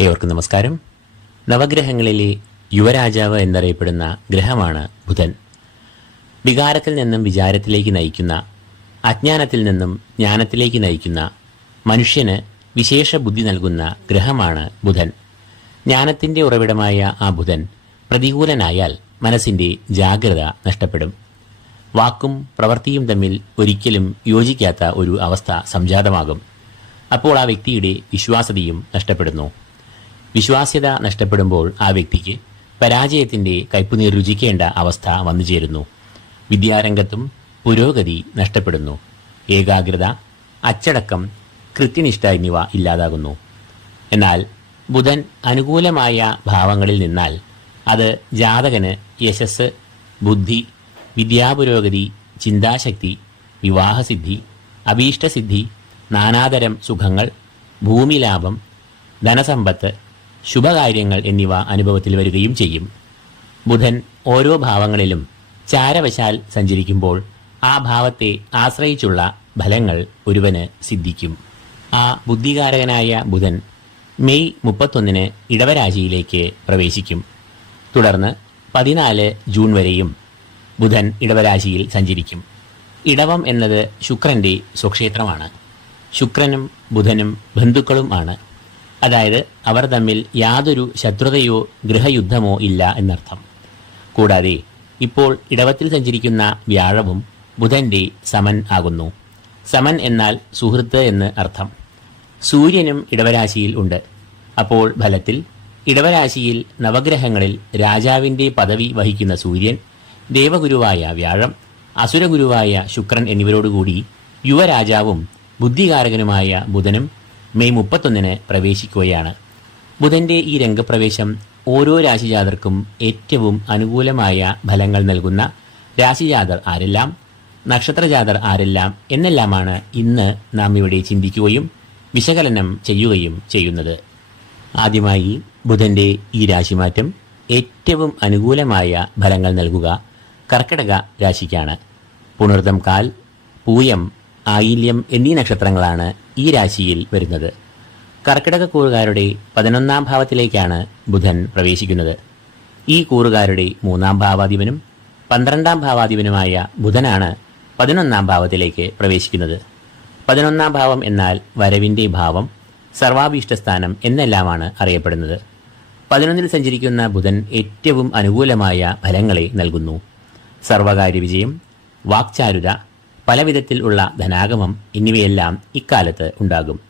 ഏവർക്കും നമസ്കാരം. നവഗ്രഹങ്ങളിലെ യുവരാജാവ് എന്നറിയപ്പെടുന്ന ഗ്രഹമാണ് ബുധൻ. വികാരത്തിൽ നിന്നും വിചാരത്തിലേക്ക് നയിക്കുന്ന അജ്ഞാനത്തിൽ നിന്നും ജ്ഞാനത്തിലേക്ക് നയിക്കുന്ന മനുഷ്യന് വിശേഷ ബുദ്ധി നൽകുന്ന ഗ്രഹമാണ് ബുധൻ. ജ്ഞാനത്തിന്റെ ഉറവിടമായ ആ ബുധൻ പ്രതികൂലനായാൽ മനസ്സിന്റെ ജാഗ്രത നഷ്ടപ്പെടും. വാക്കും പ്രവൃത്തിയും തമ്മിൽ ഒരിക്കലും യോജിക്കാത്ത ഒരു അവസ്ഥ സംജാതമാകും. അപ്പോൾ ആ വ്യക്തിയുടെ വിശ്വാസതയും നഷ്ടപ്പെടുന്നു. വിശ്വാസ്യത നഷ്ടപ്പെടുമ്പോൾ ആ വ്യക്തിക്ക് പരാജയത്തിന്റെ കയ്പുനീർ രുചിക്കേണ്ട അവസ്ഥ വന്നു ചേരുന്നു. വിദ്യാരംഗത്തും പുരോഗതി നഷ്ടപ്പെടുന്നു. ഏകാഗ്രത അച്ചടക്കം കൃത്യനിഷ്ഠ എന്നിവ ഇല്ലാതാകുന്നു. എന്നാൽ ബുധൻ അനുകൂലമായ ഭാവങ്ങളിൽ നിന്നാൽ അത് ജാതകന് യശസ് ബുദ്ധി വിദ്യാപുരോഗതി ചിന്താശക്തി വിവാഹസിദ്ധി അഭീഷ്ടസിദ്ധി നാനാതരം സുഖങ്ങൾ ഭൂമിലാഭം ധനസമ്പത്ത് ശുഭകാര്യങ്ങൾ എന്നിവ അനുഭവത്തിൽ വരികയും ചെയ്യും. ബുധൻ ഓരോ ഭാവങ്ങളിലും ചാരവശാൽ സഞ്ചരിക്കുമ്പോൾ ആ ഭാവത്തെ ആശ്രയിച്ചുള്ള ഫലങ്ങൾ ഒരുവന് സിദ്ധിക്കും. ആ ബുദ്ധികാരകനായ ബുധൻ മെയ് മുപ്പത്തൊന്നിന് ഇടവരാശിയിലേക്ക് പ്രവേശിക്കും. തുടർന്ന് പതിനാല് ജൂൺ വരെയും ബുധൻ ഇടവരാശിയിൽ സഞ്ചരിക്കും. ഇടവം എന്നത് ശുക്രന്റെ സ്വക്ഷേത്രമാണ്. ശുക്രനും ബുധനും ബന്ധുക്കളും ആണ്. അതായത് അവർ തമ്മിൽ യാതൊരു ശത്രുതയോ ഗൃഹയുദ്ധമോ ഇല്ല എന്നർത്ഥം. കൂടാതെ ഇപ്പോൾ ഇടവത്തിൽ സഞ്ചരിക്കുന്ന വ്യാഴവും ബുധന്റെ സമൻ ആകുന്നു. സമൻ എന്നാൽ സുഹൃത്ത് എന്ന് അർത്ഥം. സൂര്യനും ഇടവരാശിയിൽ ഉണ്ട്. അപ്പോൾ ഫലത്തിൽ ഇടവരാശിയിൽ നവഗ്രഹങ്ങളിൽ രാജാവിന്റെ പദവി വഹിക്കുന്ന സൂര്യൻ ദേവഗുരുവായ വ്യാഴം അസുരഗുരുവായ ശുക്രൻ എന്നിവരോടുകൂടി യുവരാജാവും ബുദ്ധികാരകനുമായ ബുധനും മെയ് മുപ്പത്തൊന്നിന് പ്രവേശിക്കുകയാണ്. ബുധന്റെ ഈ രംഗപ്രവേശം ഓരോ രാശിജാതർക്കും ഏറ്റവും അനുകൂലമായ ഫലങ്ങൾ നൽകുന്ന രാശിജാതർ ആരെല്ലാം നക്ഷത്രജാതർ ആരെല്ലാം എന്നെല്ലാമാണ് ഇന്ന് നാം ഇവിടെ ചിന്തിക്കുകയും വിശകലനം ചെയ്യുകയും ചെയ്യുന്നത്. ആദ്യമായി ബുധന്റെ ഈ രാശിമാറ്റം ഏറ്റവും അനുകൂലമായ ഫലങ്ങൾ നൽകുക കർക്കിടക രാശിക്കാണ്. പുണർതം കാൽ പൂയം ആയില്യം എന്നീ നക്ഷത്രങ്ങളാണ് ഈ രാശിയിൽ വരുന്നത്. കർക്കിടക കൂറുകാരുടെ പതിനൊന്നാം ഭാവത്തിലേക്കാണ് ബുധൻ പ്രവേശിക്കുന്നത്. ഈ കൂറുകാരുടെ മൂന്നാം ഭാവാധിപനും പന്ത്രണ്ടാം ഭാവാധിപനുമായ ബുധനാണ് പതിനൊന്നാം ഭാവത്തിലേക്ക് പ്രവേശിക്കുന്നത്. പതിനൊന്നാം ഭാവം എന്നാൽ വരവിന്റെ ഭാവം സർവാഭീഷ്ടസ്ഥാനം എന്നെല്ലാമാണ് അറിയപ്പെടുന്നത്. പതിനൊന്നിൽ സഞ്ചരിക്കുന്ന ബുധൻ ഏറ്റവും അനുകൂലമായ ഫലങ്ങളെ നൽകുന്നു. സർവകാര്യ വിജയം വാക്ചാരുത പലവിധത്തിൽ ഉള്ള ധനാഗമം എന്നിവയെല്ലാം ഇക്കാലത്ത് ഉണ്ടാകും.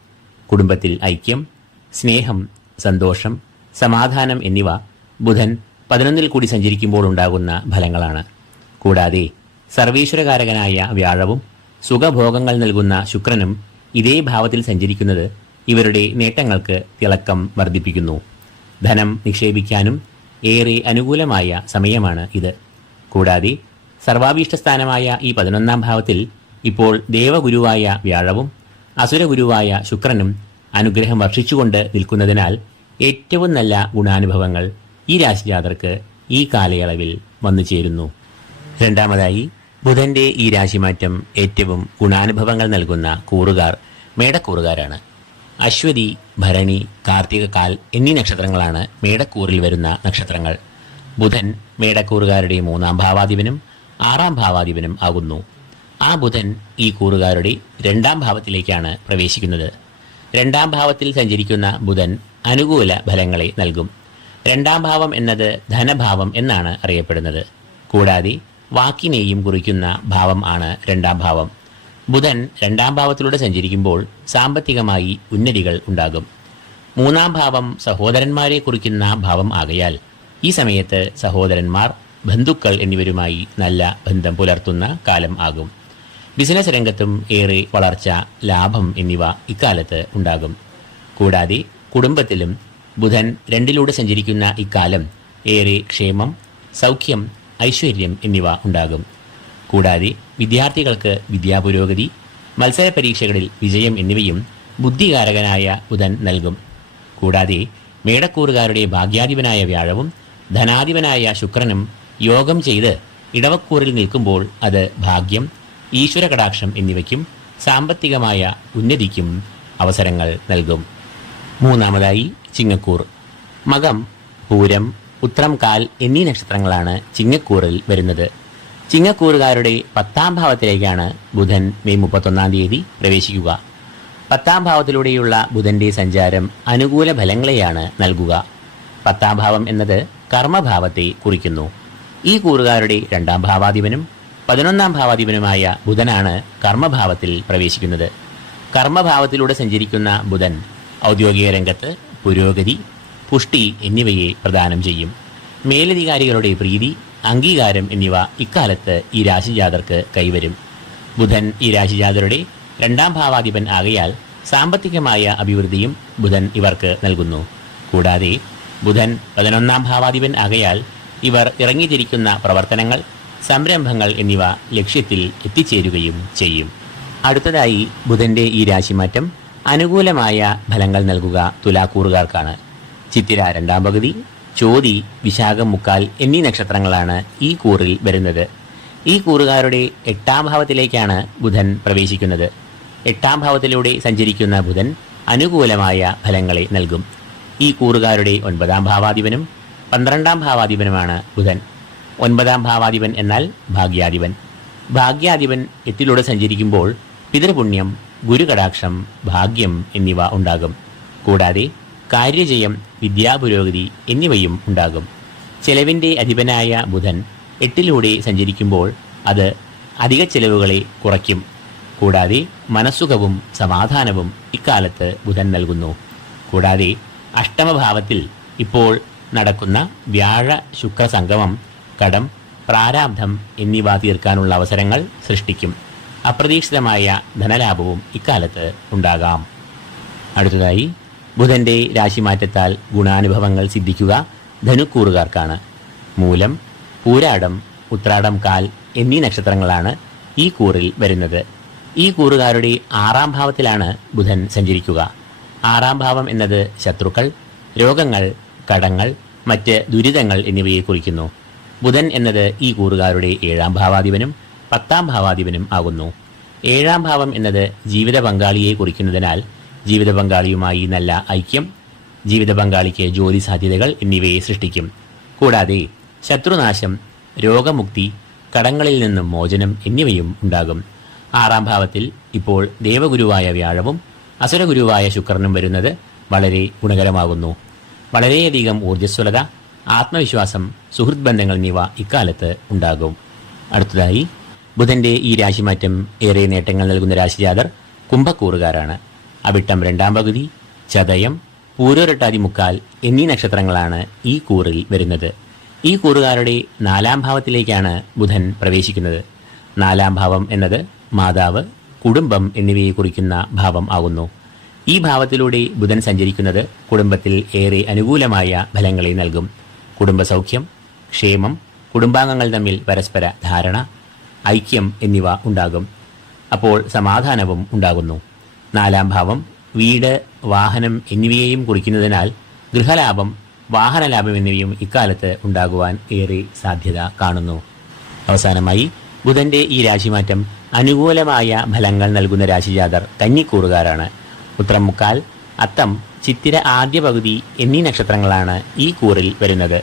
കുടുംബത്തിൽ ഐക്യം സ്നേഹം സന്തോഷം സമാധാനം എന്നിവ ബുധൻ പതിനൊന്നിൽ കൂടി സഞ്ചരിക്കുമ്പോൾ ഉണ്ടാകുന്ന ഫലങ്ങളാണ്. കൂടാതെ സർവീശ്വരകാരകനായ വ്യാഴവും സുഖഭോഗങ്ങൾ നൽകുന്ന ശുക്രനും ഇതേ ഭാവത്തിൽ സഞ്ചരിക്കുന്നത് ഇവരുടെ നേട്ടങ്ങൾക്ക് തിളക്കം വർദ്ധിപ്പിക്കുന്നു. ധനം നിക്ഷേപിക്കാനും ഏറെ അനുകൂലമായ സമയമാണ് ഇത്. കൂടാതെ സർവാഭീഷ്ടസ്ഥാനമായ ഈ പതിനൊന്നാം ഭാവത്തിൽ ഇപ്പോൾ ദേവഗുരുവായ വ്യാഴവും അസുരഗുരുവായ ശുക്രനും അനുഗ്രഹം വർഷിച്ചുകൊണ്ട് നിൽക്കുന്നതിനാൽ ഏറ്റവും നല്ല ഗുണാനുഭവങ്ങൾ ഈ രാശിജാതർക്ക് ഈ കാലയളവിൽ വന്നു ചേരുന്നു. രണ്ടാമതായി ബുധന്റെ ഈ രാശിമാറ്റം ഏറ്റവും ഗുണാനുഭവങ്ങൾ നൽകുന്ന കൂറുകാർ മേടക്കൂറുകാരാണ്. അശ്വതി ഭരണി കാർത്തിക കാൽ എന്നീ നക്ഷത്രങ്ങളാണ് മേടക്കൂറിൽ വരുന്ന നക്ഷത്രങ്ങൾ. ബുധൻ മേടക്കൂറുകാരുടെ മൂന്നാം ഭാവാധിപനും ആറാം ഭാവാധിപനും ആകുന്നു. ആ ബുധൻ ഈ കൂറുകാരുടെ രണ്ടാം ഭാവത്തിലേക്കാണ് പ്രവേശിക്കുന്നത്. രണ്ടാം ഭാവത്തിൽ സഞ്ചരിക്കുന്ന ബുധൻ അനുകൂല ഫലങ്ങളെ നൽകും. രണ്ടാം ഭാവം എന്നത് ധനഭാവം എന്നാണ് അറിയപ്പെടുന്നത്. കൂടാതെ വാക്കിനെയും കുറിക്കുന്ന ഭാവം ആണ് രണ്ടാം ഭാവം. ബുധൻ രണ്ടാം ഭാവത്തിലൂടെ സഞ്ചരിക്കുമ്പോൾ സാമ്പത്തികമായി ഉന്നതികൾ ഉണ്ടാകും. മൂന്നാം ഭാവം സഹോദരന്മാരെ കുറിക്കുന്ന ഭാവം ആകയാൽ ഈ സമയത്ത് സഹോദരന്മാർ ബന്ധുക്കൾ എന്നിവരുമായി നല്ല ബന്ധം പുലർത്തുന്ന കാലം ആകും. ബിസിനസ് രംഗത്തും ഏറെ വളർച്ച ലാഭം എന്നിവ ഇക്കാലത്ത് ഉണ്ടാകും. കൂടാതെ കുടുംബത്തിലും ബുധൻ രണ്ടിലൂടെ സഞ്ചരിക്കുന്ന ഇക്കാലം ഏറെ ക്ഷേമം സൗഖ്യം ഐശ്വര്യം എന്നിവ ഉണ്ടാകും. കൂടാതെ വിദ്യാർത്ഥികൾക്ക് വിദ്യാപുരോഗതി മത്സര പരീക്ഷകളിൽ വിജയം എന്നിവയും ബുദ്ധികാരകനായ ബുധൻ നൽകും. കൂടാതെ മേടക്കൂറുകാരുടെ ഭാഗ്യാധിപനായ വ്യാഴവും ധനാധിപനായ ശുക്രനും യോഗം ചെയ്ത് ഇടവക്കൂറിൽ നിൽക്കുമ്പോൾ അത് ഭാഗ്യം ഈശ്വര കടാക്ഷം എന്നിവയ്ക്കും സാമ്പത്തികമായ ഉന്നതിക്കും അവസരങ്ങൾ നൽകും. മൂന്നാമതായി ചിങ്ങക്കൂർ. മകം പൂരം ഉത്രം കാൽ എന്നീ നക്ഷത്രങ്ങളാണ് ചിങ്ങക്കൂറിൽ വരുന്നത്. ചിങ്ങക്കൂറുകാരുടെ പത്താം ഭാവത്തിലേക്കാണ് ബുധൻ മെയ് മുപ്പത്തൊന്നാം തീയതി പ്രവേശിക്കുക. പത്താം ഭാവത്തിലൂടെയുള്ള ബുധന്റെ സഞ്ചാരം അനുകൂല ഫലങ്ങളെയാണ് നൽകുക. പത്താം ഭാവം എന്നത് കർമ്മഭാവത്തെ കുറിക്കുന്നു. ഈ കൂറുകാരുടെ രണ്ടാം ഭാവാധിപനും പതിനൊന്നാം ഭാവാധിപനുമായ ബുധനാണ് കർമ്മഭാവത്തിൽ പ്രവേശിക്കുന്നത്. കർമ്മഭാവത്തിലൂടെ സഞ്ചരിക്കുന്ന ബുധൻ ഔദ്യോഗിക രംഗത്ത് പുരോഗതി പുഷ്ടി എന്നിവയെ പ്രദാനം ചെയ്യും. മേലധികാരികളുടെ പ്രീതി അംഗീകാരം എന്നിവ ഇക്കാലത്ത് ഈ രാശിജാതർക്ക് കൈവരും. ബുധൻ ഈ രാശിജാതരുടെ രണ്ടാം ഭാവാധിപൻ ആകയാൽ സാമ്പത്തികമായ അഭിവൃദ്ധിയും ബുധൻ ഇവർക്ക് നൽകുന്നു. കൂടാതെ ബുധൻ പതിനൊന്നാം ഭാവാധിപൻ ആകയാൽ ഇവർ ഇറങ്ങിത്തിരിക്കുന്ന പ്രവർത്തനങ്ങൾ സംരംഭങ്ങൾ എന്നിവ ലക്ഷ്യത്തിൽ എത്തിച്ചേരുകയും ചെയ്യും. അടുത്തതായി ബുധന്റെ ഈ രാശിമാറ്റം അനുകൂലമായ ഫലങ്ങൾ നൽകുക തുലാക്കൂറുകാർക്കാണ്. ചിത്തിര രണ്ടാം പകുതി ചോതി വിശാഖം മുക്കാൽ എന്നീ നക്ഷത്രങ്ങളാണ് ഈ കൂറിൽ വരുന്നത്. ഈ കൂറുകാരുടെ എട്ടാം ഭാവത്തിലേക്കാണ് ബുധൻ പ്രവേശിക്കുന്നത്. എട്ടാം ഭാവത്തിലൂടെ സഞ്ചരിക്കുന്ന ബുധൻ അനുകൂലമായ ഫലങ്ങളെ നൽകും. ഈ കൂറുകാരുടെ ഒൻപതാം ഭാവാധിപനും പന്ത്രണ്ടാം ഭാവാധിപനുമാണ് ബുധൻ. ഒൻപതാം ഭാവാധിപൻ എന്നാൽ ഭാഗ്യാധിപൻ. ഭാഗ്യാധിപൻ എട്ടിലൂടെ സഞ്ചരിക്കുമ്പോൾ പിതൃപുണ്യം ഗുരുകടാക്ഷം ഭാഗ്യം എന്നിവ ഉണ്ടാകും. കൂടാതെ കാര്യജയം വിദ്യാപുരോഗതി എന്നിവയും ഉണ്ടാകും. ചെലവിന്റെ അധിപനായ ബുധൻ എട്ടിലൂടെ സഞ്ചരിക്കുമ്പോൾ അത് അധിക ചെലവുകളെ കുറയ്ക്കും. കൂടാതെ മനസ്സുഖവും സമാധാനവും ഇക്കാലത്ത് ബുധൻ നൽകുന്നു. കൂടാതെ അഷ്ടമഭാവത്തിൽ ഇപ്പോൾ നടക്കുന്ന വ്യാഴ ശുക്ര സംഗമം കടം പ്രാരാബ്ധം എന്നിവ തീർക്കാനുള്ള അവസരങ്ങൾ സൃഷ്ടിക്കും. അപ്രതീക്ഷിതമായ ധനലാഭവും ഇക്കാലത്ത് ഉണ്ടാകാം. അടുത്തതായി ബുധന്റെ രാശിമാറ്റത്താൽ ഗുണാനുഭവങ്ങൾ സിദ്ധിക്കുക ധനുക്കൂറുകാർക്കാണ്. മൂലം പൂരാടം ഉത്രാടം കാൽ എന്നീ നക്ഷത്രങ്ങളാണ് ഈ കൂറിൽ വരുന്നത്. ഈ കൂറുകാരുടെ ആറാം ഭാവത്തിലാണ് ബുധൻ സഞ്ചരിക്കുക. ആറാം ഭാവം എന്നത് ശത്രുക്കൾ രോഗങ്ങൾ കടങ്ങൾ മറ്റ് ദുരിതങ്ങൾ എന്നിവയെ കുറിക്കുന്നു. ബുധൻ എന്നത് ഈ കൂറുകാരുടെ ഏഴാം ഭാവാധിപനും പത്താം ഭാവാധിപനും ആകുന്നു. ഏഴാം ഭാവം എന്നത് ജീവിത പങ്കാളിയെ കുറിക്കുന്നതിനാൽ ജീവിത പങ്കാളിയുമായി നല്ല ഐക്യം ജീവിത പങ്കാളിക്ക് ജോലി സാധ്യതകൾ എന്നിവയെ സൃഷ്ടിക്കും. കൂടാതെ ശത്രുനാശം രോഗമുക്തി കടങ്ങളിൽ നിന്നും മോചനം എന്നിവയും ഉണ്ടാകും. ആറാം ഭാവത്തിൽ ഇപ്പോൾ ദേവഗുരുവായ വ്യാഴവും അസുരഗുരുവായ ശുക്രനും വരുന്നത് വളരെ ഗുണകരമാകുന്നു. വളരെയധികം ഊർജസ്വലത ആത്മവിശ്വാസം സുഹൃത്ത് ബന്ധങ്ങൾ എന്നിവ ഇക്കാലത്ത് ഉണ്ടാകും. അടുത്തതായി ബുധന്റെ ഈ രാശിമാറ്റം ഏറെ നേട്ടങ്ങൾ നൽകുന്ന രാശിജാതർ കുംഭക്കൂറുകാരാണ്. അവിട്ടം രണ്ടാം പകുതി ചതയം പൂരോരട്ടാതി മുക്കാൽ എന്നീ നക്ഷത്രങ്ങളാണ് ഈ കൂറിൽ വരുന്നത്. ഈ കൂറുകാരുടെ നാലാം ഭാവത്തിലേക്കാണ് ബുധൻ പ്രവേശിക്കുന്നത്. നാലാം ഭാവം എന്നത് മാതാവ് കുടുംബം എന്നിവയെ കുറിക്കുന്ന ഭാവം ആകുന്നു. ഈ ഭാവത്തിലൂടെ ബുധൻ സഞ്ചരിക്കുന്നത് കുടുംബത്തിൽ ഏറെ അനുകൂലമായ ഫലങ്ങളെ നൽകും. കുടുംബസൗഖ്യം ക്ഷേമം കുടുംബാംഗങ്ങൾ തമ്മിൽ പരസ്പര ധാരണ ഐക്യം എന്നിവ ഉണ്ടാകും. അപ്പോൾ സമാധാനവും ഉണ്ടാകുന്നു. നാലാം ഭാവം വീട് വാഹനം എന്നിവയെയും കുറിക്കുന്നതിനാൽ ഗൃഹലാഭം വാഹനലാഭം എന്നിവയും ഇക്കാലത്ത് ഉണ്ടാകുവാൻ ഏറെ സാധ്യത കാണുന്നു. അവസാനമായി ബുധന്റെ ഈ രാശിമാറ്റം അനുകൂലമായ ഫലങ്ങൾ നൽകുന്ന രാശിജാതർ കന്നിക്കൂറുകാരാണ്. ഉത്രം മുക്കാൽ അത്തം ചിത്തിര ആദ്യ പകുതി എന്നീ നക്ഷത്രങ്ങളാണ് ഈ കൂറിൽ വരുന്നത്.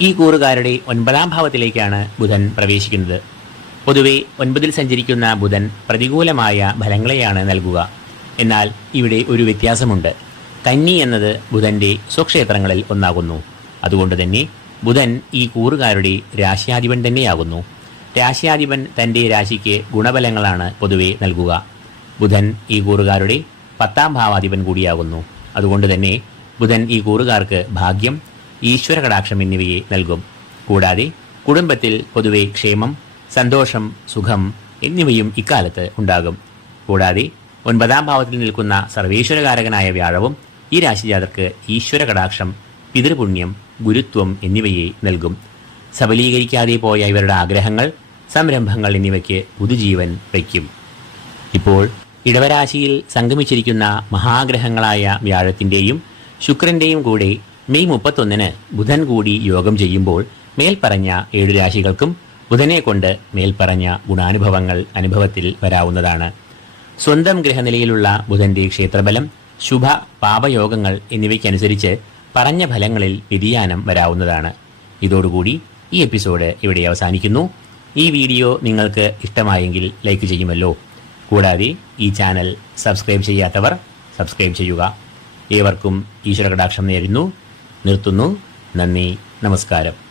ഈ കൂറുകാരുടെ ഒൻപതാം ഭാവത്തിലേക്കാണ് ബുധൻ പ്രവേശിക്കുന്നത്. പൊതുവെ ഒൻപതിൽ സഞ്ചരിക്കുന്ന ബുധൻ പ്രതികൂലമായ ഫലങ്ങളെയാണ് നൽകുക. എന്നാൽ ഇവിടെ ഒരു വ്യത്യാസമുണ്ട്. കന്നി എന്നത് ബുധന്റെ സ്വക്ഷേത്രങ്ങളിൽ ഒന്നാകുന്നു. അതുകൊണ്ട് തന്നെ ബുധൻ ഈ കൂറുകാരുടെ രാശ്യാധിപൻ തന്നെയാകുന്നു. രാശ്യാധിപൻ തന്റെ രാശിക്ക് ഗുണഫലങ്ങളാണ് പൊതുവെ നൽകുക. ബുധൻ ഈ കൂറുകാരുടെ പത്താം ഭാവാധിപൻ കൂടിയാകുന്നു. അതുകൊണ്ട് തന്നെ ബുധൻ ഈ കൂറുകാർക്ക് ഭാഗ്യം ഈശ്വര കടാക്ഷം എന്നിവയെ നൽകും. കൂടാതെ കുടുംബത്തിൽ പൊതുവെ ക്ഷേമം സന്തോഷം സുഖം എന്നിവയും ഇക്കാലത്ത് ഉണ്ടാകും. കൂടാതെ ഒൻപതാം ഭാവത്തിൽ നിൽക്കുന്ന സർവേശ്വരകാരകനായ വ്യാഴവും ഈ രാശിജാതർക്ക് ഈശ്വര കടാക്ഷം പിതൃപുണ്യം ഗുരുത്വം എന്നിവയെ നൽകും. സബലീകരിക്കാതെ പോയ ഇവരുടെ ആഗ്രഹങ്ങൾ സംരംഭങ്ങൾ എന്നിവയ്ക്ക് പുതുജീവൻ വയ്ക്കും. ഇപ്പോൾ ഇടവരാശിയിൽ സംഗമിച്ചിരിക്കുന്ന മഹാഗ്രഹങ്ങളായ വ്യാഴത്തിന്റെയും ശുക്രന്റെയും കൂടെ മെയ് മുപ്പത്തൊന്നിന് ബുധൻ കൂടി യോഗം ചെയ്യുമ്പോൾ മേൽപ്പറഞ്ഞ ഏഴ് രാശികൾക്കും ബുധനെ കൊണ്ട് മേൽപ്പറഞ്ഞ ഗുണാനുഭവങ്ങൾ അനുഭവത്തിൽ വരാവുന്നതാണ്. സ്വന്തം ഗ്രഹനിലയിലുള്ള ബുധന്റെ ക്ഷേത്രബലം ശുഭ പാപയോഗങ്ങൾ എന്നിവയ്ക്കനുസരിച്ച് പറഞ്ഞ ഫലങ്ങളിൽ വ്യതിയാനം വരാവുന്നതാണ്. ഇതോടുകൂടി ഈ എപ്പിസോഡ് ഇവിടെ അവസാനിക്കുന്നു. ഈ വീഡിയോ നിങ്ങൾക്ക് ഇഷ്ടമായെങ്കിൽ ലൈക്ക് ചെയ്യുമല്ലോ. കൂടാതെ ഈ ചാനൽ സബ്സ്ക്രൈബ് ചെയ്യാത്തവർ സബ്സ്ക്രൈബ് ചെയ്യുക. ഏവർക്കും ഈശ്വര കടാക്ഷം നേരുന്നു. നിർത്തുന്നു. നന്ദി. നമസ്കാരം.